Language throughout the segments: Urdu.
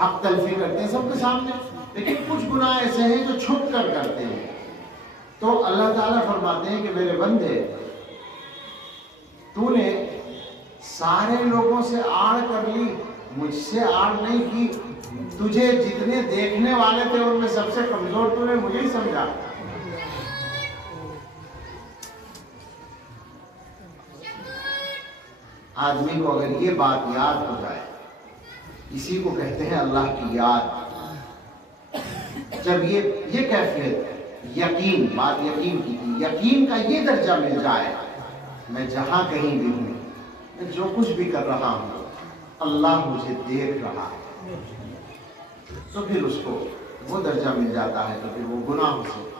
حق تلفی کرتے ہیں سب کے سامنے، لیکن کچھ گناہ ایسے ہیں جو چھپ کر کرتے ہیں۔ تو اللہ تعالیٰ فرماتے ہیں کہ میرے بندے، تو نے سارے لوگوں سے آڑ کر لی، مجھ سے آڑ نہیں کی۔ تجھے جتنے دیکھنے والے تھے ان میں سب سے کمزور تو نے مجھے ہی سمجھا۔ آدمی کو اگر یہ بات یاد ہو جائے، اسی کو کہتے ہیں اللہ کی یاد۔ جب یہ کیفیت، یقین، بات یقین کی تھی، یقین کا یہ درجہ مل جائے، میں جہاں کہیں بھی ہوں، میں جو کچھ بھی کر رہا ہوں، اللہ مجھے دیکھ رہا ہے، تو پھر اس کو وہ درجہ مل جاتا ہے، تو پھر وہ گناہوں سے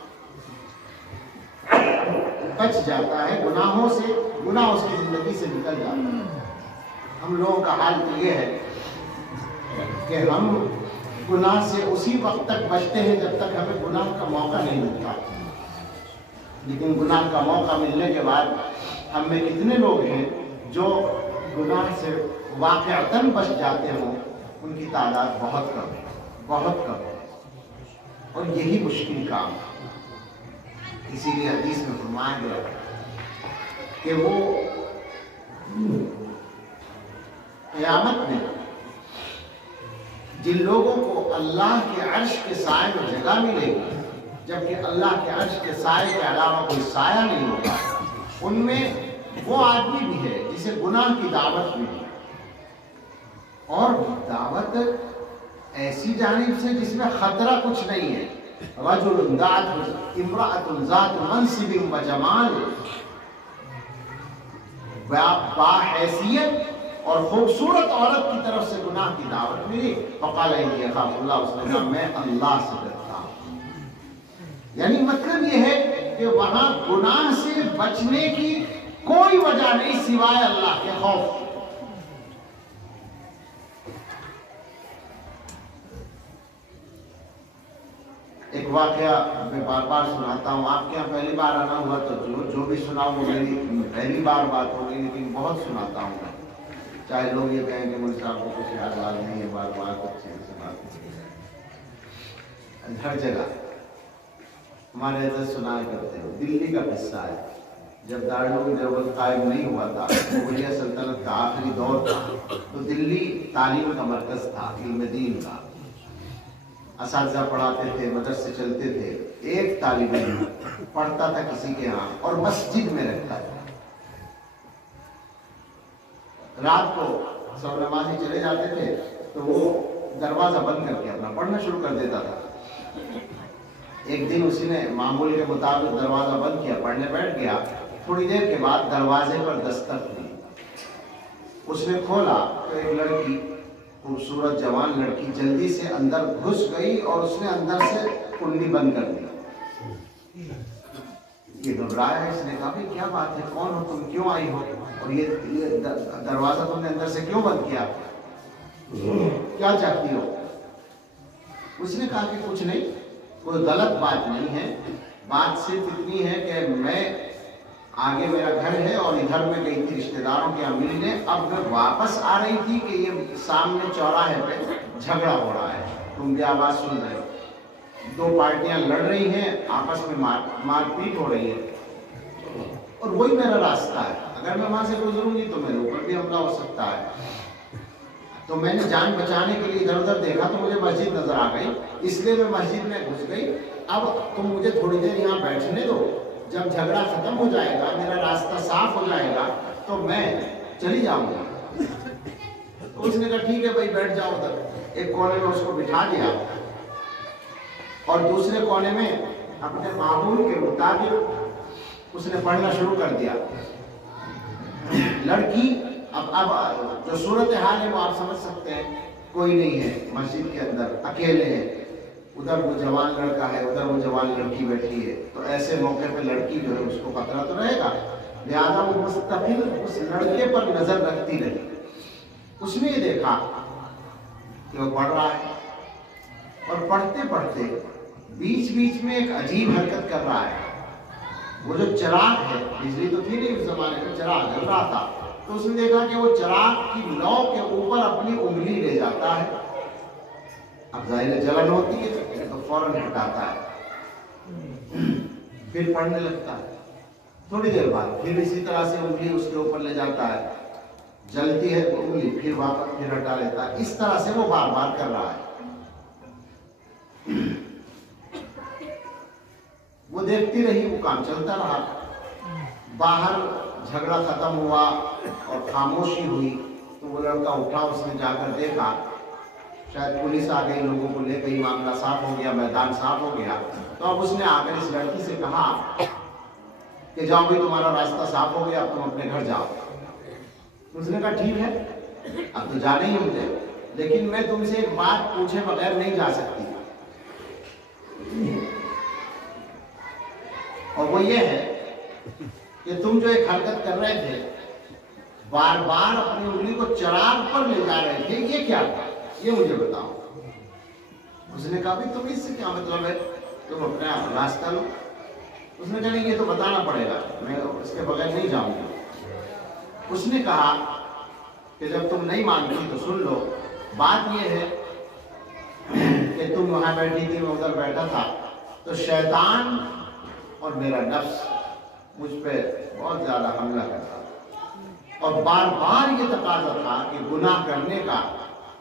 بچ جاتا ہے، گناہوں سے، گناہ اس کی زندگی سے نکل جاتا ہے۔ ہم لوگوں کا حال تو یہ ہے کہ ہم گناہ سے اسی وقت تک بچتے ہیں جب تک ہمیں گناہ کا موقع نہیں ملتا، لیکن گناہ کا موقع ملنے کے بعد ہم میں کتنے لوگ ہیں جو گناہ سے واقعتاً بچ جاتے ہوں، ان کی تعداد بہت کم ہے، بہت کم ہے، اور یہی مشکل کام ہے۔ اسی لیے حدیث میں فرمایا گیا کہ وہ قیامت میں جن لوگوں کو اللہ کے عرش کے سائے میں جگہ ملے گی، جبکہ اللہ کے عرش کے سائے کے علاوہ کوئی سایہ نہیں ہوگا، ان میں وہ آدمی بھی ہے جسے گناہ کی دعوت ملی، اور دعوت ایسی جانب سے جس میں خطرہ کچھ نہیں ہے۔ رجل دعت امرأۃ ذات منصب و جمال، باحیثیت اور خوبصورت عورت کی طرف سے گناہ کی دعوت ملی، فقال انی اخاف اللہ، اس نے کہا میں اللہ سے ڈرتا ہوں۔ یعنی مطلب یہ ہے کہ وہاں گناہ سے بچنے کی کوئی وجہ نہیں سوائے اللہ کے خوف۔ ایک واقعہ میں بار بار سناتا ہوں، آپ کے یہاں پہلی بار آنا ہوا تو جو بھی سناؤں وہ میری پہلی بار بات ہوگی، لیکن بہت سناتا ہوں میں، چاہے لوگ یہ کہیں کہ مجھے صاحب کو کچھ یاد آ نہیں ہے، بار بار اچھے سے سناتے ہیں ہر جگہ، ہمارے حضرت سنایا کرتے ہیں۔ دلی کا قصہ ہے، جب دارالعلوم دیوبند قائم نہیں ہوا تھا، مغلیہ سلطنت کا آخری دور تھا، تو دلی تعلیم کا مرکز تھا، علم دین کا، اساتذہ پڑھاتے تھے، مدرسے چلتے تھے، ایک طالب علم پڑھتا تھا کسی کے ہاں اور مسجد میں رہتا تھا۔ رات کو سب نمازی چلے جاتے تھے تو وہ دروازہ بند کر کے اپنا پڑھنا شروع کر دیتا تھا۔ ایک دن اسی نے معمول کے مطابق دروازہ بند کیا، پڑھنے بیٹھ گیا، تھوڑی دیر کے بعد دروازے پر دستک ہوئی، اس نے کھولا تو ایک لڑکی، خوبصورت جوان لڑکی جلدی سے اندر گھس گئی اور اس نے اندر سے کنڈی بند کر دی۔ یہ گھبرایا، اس نے کہا بھائی کیا بات ہے، کون ہو تم، کیوں آئی ہو، اور یہ دروازہ تم نے اندر سے کیوں بند کیا، کیا چاہتی ہو؟ اس نے کہا کہ کچھ نہیں، کوئی غلط بات نہیں ہے، بات صرف اتنی ہے کہ میں آگے میرا گھر ہے اور ادھر میں گئی تھی رشتہ داروں کے یہاں ملنے، اب میں واپس آ رہی تھی کہ یہ سامنے چوراہے پہ جھگڑا ہو رہا ہے، تم بھی آواز سن رہے ہو، دو پارٹیاں لڑ رہی ہیں، آپس میں مار پیٹ ہو رہی ہے، اور وہی میرا راستہ ہے، اگر میں وہاں سے گزروں گی تو میرے اوپر بھی حملہ ہو سکتا ہے۔ تو میں نے جان بچانے کے لیے ادھر ادھر دیکھا تو مجھے مسجد نظر آ گئی، اس لیے میں مسجد میں گھس گئی، اب تم مجھے تھوڑی دیر یہاں بیٹھنے دو، جب جھگڑا ختم ہو جائے گا، میرا راستہ صاف ہو جائے گا تو میں چلی جاؤں گا۔ تو اس نے کہا ٹھیک ہے بھائی بیٹھ جاؤ ادھر، ایک کونے میں اس کو بٹھا دیا اور دوسرے کونے میں اپنے معمول کے مطابق اس نے پڑھنا شروع کر دیا۔ لڑکی اب جو صورتحال ہے وہ آپ سمجھ سکتے ہیں، کوئی نہیں ہے مسجد کے اندر، اکیلے ہیں، ادھر وہ جوان لڑکا ہے، ادھر وہ جوان لڑکی بیٹھی ہے، تو ایسے موقع پہ لڑکی جو ہے اس کو خطرہ تو رہے گا، لہٰذا وہ مستقل اس لڑکے پر نظر رکھتی رہی۔ اس نے یہ دیکھا کہ وہ پڑھ رہا ہے اور پڑھتے پڑھتے بیچ بیچ میں ایک عجیب حرکت کر رہا ہے۔ وہ جو چراغ ہے، بجلی تو تھی نہیں اس زمانے میں، چراغ جل رہا تھا، تو اس نے دیکھا کہ وہ چراغ کی لو کے اوپر اپنی انگلی لے جاتا ہے اب ظاہر جلن ہوتی ہے تو فوراً ہٹاتا ہے، پھر پڑھنے لگتا ہے، تھوڑی دیر بعد پھر اسی طرح سے انگلی اس کے اوپر لے جاتا ہے، جلتی ہے انگلی پھر واپس پھر ہٹا لیتا ہے، اس طرح سے وہ بار بار کر رہا ہے۔ وہ دیکھتی رہی، وہ کام چلتا رہا، باہر جھگڑا ختم ہوا اور خاموشی ہوئی تو وہ لڑکا اٹھا، اس نے جا کر دیکھا، شاید پولیس آ گئی، لوگوں کو لے گئی، معاملہ صاف ہو گیا، میدان صاف ہو گیا۔ تو اب اس نے آ کر اس لڑکی سے کہا کہ جاؤ بھائی تمہارا راستہ صاف ہو گیا، اب تم اپنے گھر جاؤ۔ اس نے کہا ٹھیک ہے، اب تو جانا ہی ہے مجھے، لیکن میں تم سے ایک بات پوچھے بغیر نہیں جا سکتی، اور وہ یہ ہے کہ تم جو ایک حرکت کر رہے تھے، بار بار اپنی انگلی کو چراغ پر لے جا رہے تھے، یہ کیا تھا؟ یہ مجھے بتاؤ۔ اس نے کہا تم اس سے کیا مطلب ہے، تم اپنا راستہ لو۔ اس نے کہا نہیں یہ تو بتانا پڑے گا، میں اس کے بغیر نہیں جاؤں گا۔ اس نے کہا کہ جب تم نہیں مانتی تو سن لو، بات یہ ہے کہ تم وہاں بیٹھی تھی، میں ادھر بیٹھا تھا، تو شیطان اور میرا نفس مجھ پہ بہت زیادہ حملہ کرتا اور بار بار یہ تقاضا تھا کہ گناہ کرنے کا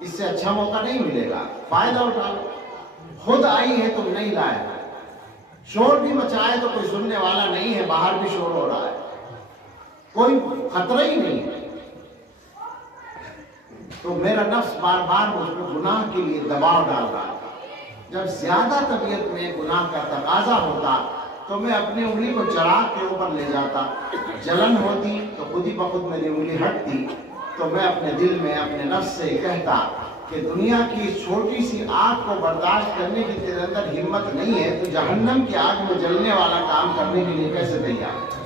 اس سے اچھا موقع نہیں ملے گا، فائدہ اٹھا لو۔ خود آئی ہے تم نہیں لائے، شور بھی مچائے تو کوئی سننے والا نہیں ہے، باہر بھی شور ہو رہا ہے، کوئی خطرہ ہی نہیں ہے، تو میرا نفس بار بار مجھ پہ گناہ کے لیے دباؤ ڈال رہا تھا۔ جب زیادہ طبیعت میں گناہ کا تقاضا ہوتا تو میں اپنی انگلی کو چراغ کے اوپر لے جاتا، جلن ہوتی تو خود ہی بخود میری انگلی ہٹتی، تو میں اپنے دل میں اپنے نفس سے کہتا کہ دنیا کی اس چھوٹی سی آگ کو برداشت کرنے کی تیرے اندر ہمت نہیں ہے، تو جہنم کی آگ میں جلنے والا کام کرنے کے لیے کیسے تیار ہے؟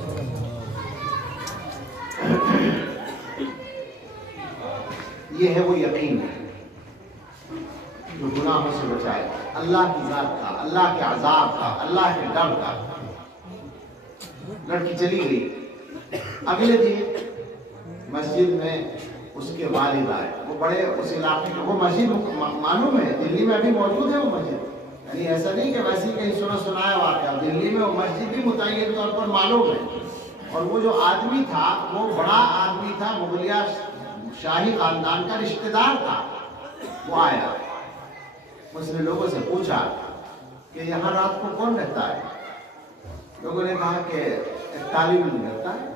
یہ ہے وہ یقین جو گناہوں سے بچائے، اللہ کی ذات کا، اللہ کے عذاب کا، اللہ کے ڈر کا۔ لڑکی چلی گئی، اگلے دن مسجد میں اس کے والد آئے، وہ بڑے اس علاقے کے، وہ مسجد معلوم ہے دلی میں ابھی موجود ہے وہ مسجد، یعنی ایسا نہیں کہ ویسے کہیں سنا سنایا واقعہ، دلی میں وہ مسجد بھی متعین طور پر معلوم ہے۔ اور وہ جو آدمی تھا وہ بڑا آدمی تھا، مغلیہ شاہی خاندان کا رشتہ دار تھا۔ وہ آیا، اس نے لوگوں سے پوچھا کہ یہاں رات کو کون رہتا ہے؟ لوگوں نے کہا کہ ایک طالب علم رہتا ہے۔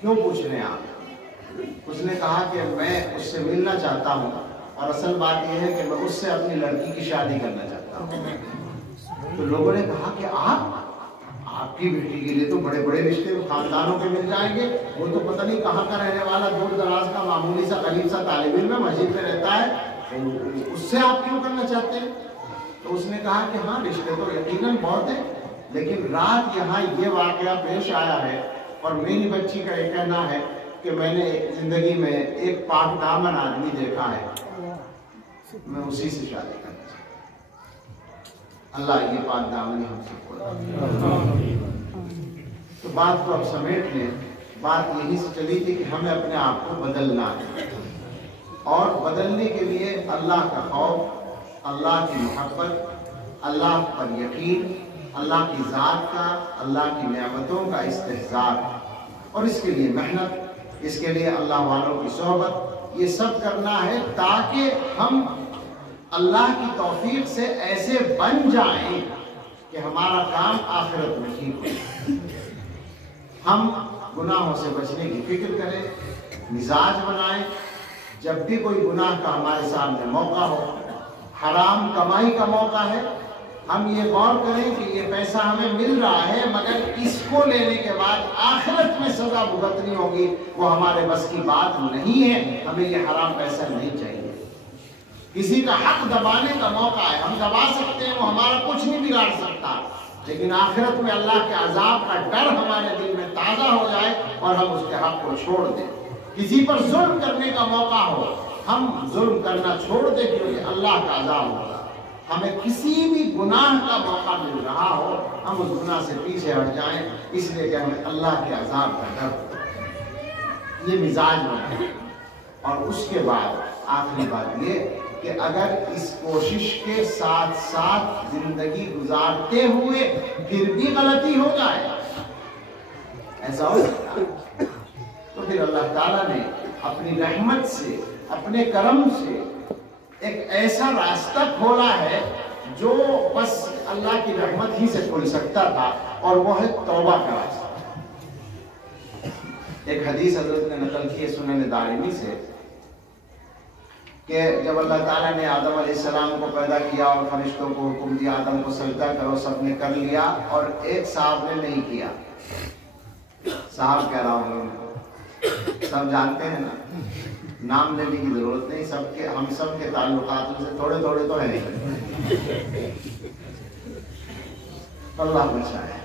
کیوں پوچھ رہے ہیں آپ؟ اس نے کہا کہ میں اس سے ملنا چاہتا ہوں، اور اصل بات یہ ہے کہ میں اس سے اپنی لڑکی کی شادی کرنا چاہتا ہوں۔ تو لوگوں نے کہا کہ آپ کی بیٹی کے لیے تو بڑے بڑے رشتے خاندانوں کے مل جائیں گے، وہ تو پتہ نہیں کہاں کا رہنے والا، دور دراز کا معمولی سا غریب سا طالب علم ہے، مسجد میں رہتا ہے، اس سے آپ کیوں کرنا چاہتے ہیں؟ تو اس نے کہا کہ ہاں رشتے تو یقیناً بہت ہیں، لیکن رات یہاں یہ واقعہ پیش آیا ہے، اور میری بچی کا یہ کہنا ہے کہ میں نے زندگی میں ایک پاک دامن آدمی دیکھا ہے، میں اسی سے شادی کرنا چاہتا ہوں۔ اللہ یہ پاک دامنی ہم سب کو۔ تو بات کو اب سمیٹ لیں، بات یہی سے چلی تھی کہ ہمیں اپنے آپ کو بدلنا ہے، اور بدلنے کے لیے اللہ کا خوف، اللہ کی محبت، اللہ پر یقین، اللہ کی ذات کا، اللہ کی نعمتوں کا استحضار، اور اس کے لیے محنت، اس کے لیے اللہ والوں کی صحبت، یہ سب کرنا ہے تاکہ ہم اللہ کی توفیق سے ایسے بن جائیں کہ ہمارا کام آخرت میں ٹھیک ہو۔ ہم گناہوں سے بچنے کی فکر کریں، مزاج بنائیں، جب بھی کوئی گناہ کا ہمارے سامنے موقع ہو، حرام کمائی کا موقع ہے، ہم یہ غور کریں کہ یہ پیسہ ہمیں مل رہا ہے، مگر اس کو لینے کے بعد آخرت میں سزا بھگتنی ہوگی، وہ ہمارے بس کی بات نہیں ہے، ہمیں یہ حرام پیسہ نہیں چاہیے۔ کسی کا حق دبانے کا موقع ہے، ہم دبا سکتے ہیں، وہ ہمارا کچھ نہیں بگاڑ سکتا، لیکن آخرت میں اللہ کے عذاب کا ڈر ہمارے دل میں تازہ ہو جائے اور ہم اس کے حق کو چھوڑ دیں۔ کسی پر ظلم کرنے کا موقع ہو، ہم ظلم کرنا چھوڑ دیں کیونکہ اللہ کا عذاب ہوگا۔ ہمیں کسی بھی گناہ کا موقع مل رہا ہو، ہم اس گناہ سے پیچھے ہٹ جائیں، اس لیے کہ ہمیں اللہ کے عذاب کا ڈر، یہ مزاج بنائیں۔ اور اس کے بعد آخری بات یہ کہ اگر اس کوشش کے ساتھ ساتھ زندگی گزارتے ہوئے پھر بھی غلطی ہو جائے، ایسا ہو سکتا ہے، تو پھر اللہ تعالیٰ نے اپنی رحمت سے، اپنے کرم سے ایک ایسا راستہ کھولا ہے جو بس اللہ کی رحمت ہی سے کھل سکتا تھا، اور وہ ہے توبہ کا راستہ۔ ایک حدیث حضرت نے نقل کی ہے سنن دارمی سے کہ جب اللہ تعالیٰ نے آدم علیہ السلام کو پیدا کیا اور فرشتوں کو حکم دیا آدم کو سجدہ کرو، سب نے کر لیا اور ایک صاحب نے نہیں کیا۔ صاحب کہہ رہا ہوں، سب جانتے ہیں نا، نام لینے کی ضرورت نہیں، سب کے ہم سب کے تعلقات سے تھوڑے تھوڑے تو ہے، اللہ بچائے۔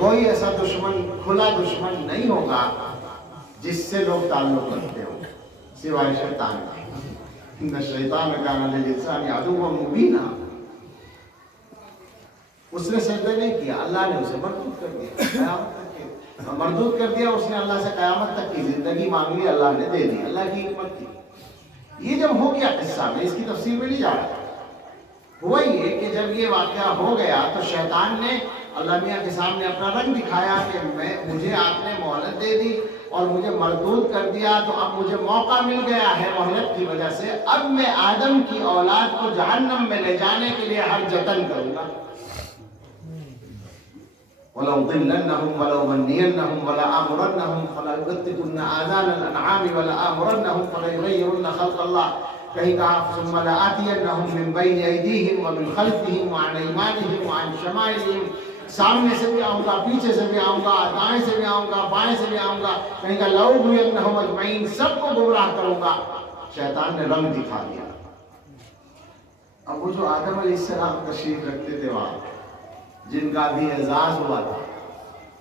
کوئی ایسا دشمن، کھلا دشمن نہیں ہوگا جس سے لوگ تعلق رکھتے ہوں سوائے شیطان کا۔ ان الشیطان کان للانسان عدوا مبینا۔ اس نے سجدہ نہیں کیا، اللہ نے اسے مردود کر دیا، قیامت تک کے مردود کر دیا۔ اس نے اللہ سے قیامت تک کی زندگی مانگ لی، اللہ نے دے دی، اللہ کی حکمت تھی۔ یہ جب ہو گیا قصہ، میں اس کی تفصیل میں نہیں جا رہا، ہوا یہ کہ جب یہ واقعہ ہو گیا تو شیطان نے اللہ میاں کے سامنے اپنا رنگ دکھایا کہ مجھے آپ نے مہلت دے دی اور مجھے مردود کر دیا، تو اب مجھے موقع مل گیا ہے مہلت کی وجہ سے، اب میں آدم کی اولاد کو جہنم میں لے جانے کے لیے ہر جتن کروں گا۔ وَلَأُضِلَّنَّهُمْ وَلَأُمَنِّيَنَّهُمْ وَلَآمُرَنَّهُمْ فَلَيُبَتِّكُنَّ آذَانَ الْأَنْعَامِ وَلَآمُرَنَّهُمْ فَلَيُغَيِّرُنَّ خَلْقَ اللَّهِ۔ کہیں کہا ثُمَّ لَآتِيَنَّهُمْ مِنْ بَيْنِ أَيْدِيهِمْ وَمِنْ خَلْفِهِمْ وَعَنْ أَيْمَانِهِمْ وَعَنْ شَمَائِلِهِمْ، سامنے سے بھی آؤں گا، پیچھے سے بھی آؤں گا، دائیں سے بھی آؤں گا، بائیں سے بھی آؤں گا، کہیں گا لَأُغْوِيَنَّهُمْ أَجْمَعِينَ، سب کو گمراہ کروں گا۔ شیطان نے رنگ دکھا دیا۔ اب وہ جو آدم علیہ السلام تشریف رکھتے تھے وہاں، جن کا بھی اعزاز ہوا تھا،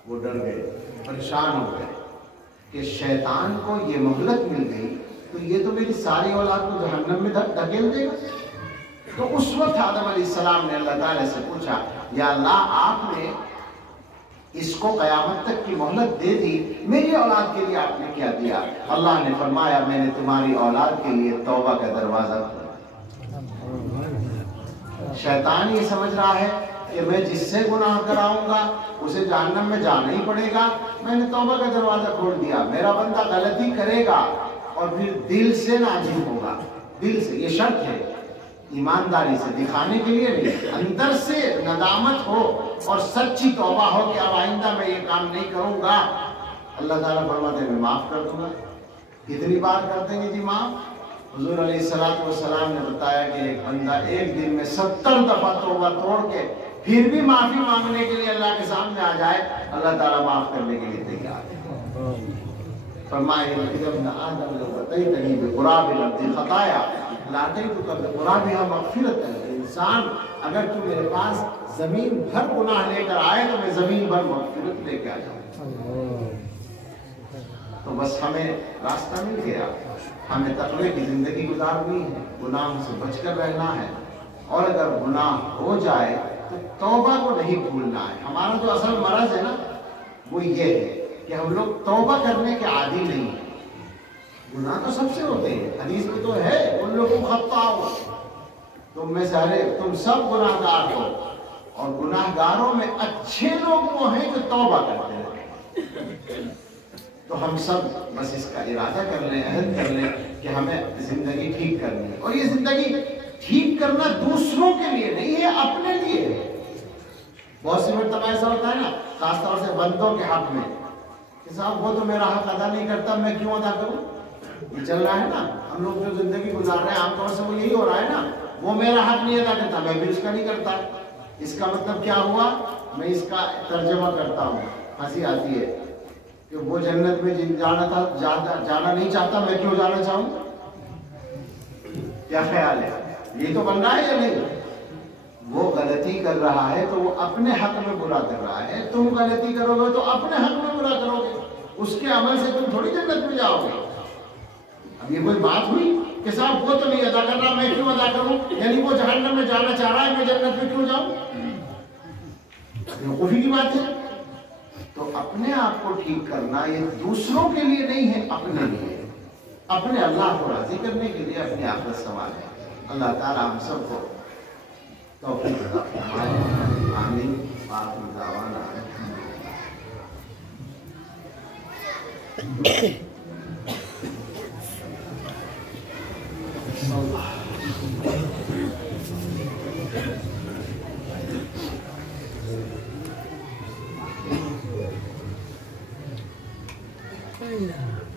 وہ ڈر گئے، پریشان ہو گئے کہ شیطان کو یہ مہلت مل گئی تو یہ تو میری ساری اولاد کو جہنم میں دھکیل دے گا۔ تو اس وقت آدم علیہ السلام نے اللہ تعالیٰ سے پوچھا، یا اللہ آپ نے اس کو قیامت تک کی مہلت دے دی، میری اولاد کے لیے آپ نے کیا دیا؟ اللہ نے فرمایا، میں نے تمہاری اولاد کے لیے توبہ کا دروازہ کھولا۔ شیطان یہ سمجھ رہا ہے کہ میں جس سے گناہ کراؤں گا اسے جہنم میں جانا ہی پڑے گا، میں نے توبہ کا دروازہ کھول دیا۔ میرا بندہ غلطی کرے گا اور پھر دل سے ناجی ہوگا، دل سے، یہ شرط ہے، ایمانداری سے، دکھانے کے لیے نہیں، اندر سے ندامت ہو اور سچی توبہ ہو کہ اب آئندہ میں یہ کام نہیں کروں گا، اللہ تعالیٰ فرماتے ہیں میں معاف کر دوں گا۔ کتنی بار کر دیں گے جی معاف؟ حضور علیہ السلام نے بتایا کہ ایک بندہ ایک دن میں 70 دفعہ توبہ توڑ کے پھر بھی معافی مانگنے کے لیے اللہ کے سامنے آ جائے، اللہ تعالیٰ معاف کرنے کے لیے تیار ہے۔ فرمائے ابن آدم لو اتیتنی بقراب الارض خطایا لاتیتک بقرابها مغفرۃ۔ انسان اگر تو میرے پاس زمین بھر گناہ لے کر آئے تو میں زمین بھر مغفرت لے کے آ جاؤں۔ تو بس ہمیں راستہ مل گیا، ہمیں تقوی کی زندگی گزارنی ہے، گناہوں سے بچ کر رہنا ہے، اور اگر گناہ ہو جائے تو توبہ کو نہیں بھولنا ہے۔ ہمارا جو اصل مرض ہے نا وہ یہ ہے کہ ہم لوگ توبہ کرنے کے عادی نہیں ہیں۔ گناہ تو سب سے ہوتے ہیں، حدیث میں تو ہے ان لوگوں خطاؤ، تم میں سے ہر ایک، تم سب گناہ گار ہو، اور گناہ گاروں میں اچھے لوگ وہ ہیں جو توبہ کرتے ہیں۔ تو ہم سب بس اس کا ارادہ کر لیں، عہد کر لیں کہ ہمیں زندگی ٹھیک کرنی ہے، اور یہ زندگی ٹھیک کرنا دوسروں کے لیے نہیں ہے، اپنے لیے ہے۔ بہت سی مرتبہ ایسا ہوتا ہے نا، خاص طور سے بندوں کے حق میں، کہ صاحب وہ تو میرا حق ادا نہیں کرتا، میں کیوں ادا کروں؟ یہ چل رہا ہے نا، ہم لوگ جو زندگی گزار رہے ہیں عام طور سے وہ یہی ہو رہا ہے نا، وہ میرا حق نہیں ادا کرتا، میں بھی اس کا نہیں کرتا۔ اس کا مطلب کیا ہوا؟ میں اس کا ترجمہ کرتا ہوں، ہنسی آتی ہے کہ وہ جنت میں جانا نہیں چاہتا، میں کیوں جانا چاہوں؟ کیا خیال ہے؟ یہ تو بن رہا ہے یا نہیں؟ وہ غلطی کر رہا ہے تو وہ اپنے حق میں برا کر رہا ہے، تم غلطی کرو گے تو اپنے حق میں برا کرو گے، اس کے عمل سے تم تھوڑی جنت میں جاؤ گے۔ اب یہ کوئی بات ہوئی کہ صاحب وہ تو نہیں ادا کر رہا، میں کیوں ادا کروں؟ یعنی وہ جہنم میں جانا چاہ رہا ہے، میں جنت میں کیوں جاؤں؟ بیوقوفی کی بات ہے۔ تو اپنے آپ کو ٹھیک کرنا یہ دوسروں کے لیے نہیں ہے، اپنے لیے، اپنے اللہ کو راضی کرنے کے لیے اپنی آخرت سنوار ہے۔ اللہ تعالیٰ ہم سب کو توفیق عطا فرمائے. آمین. آخر دعوانا اللہ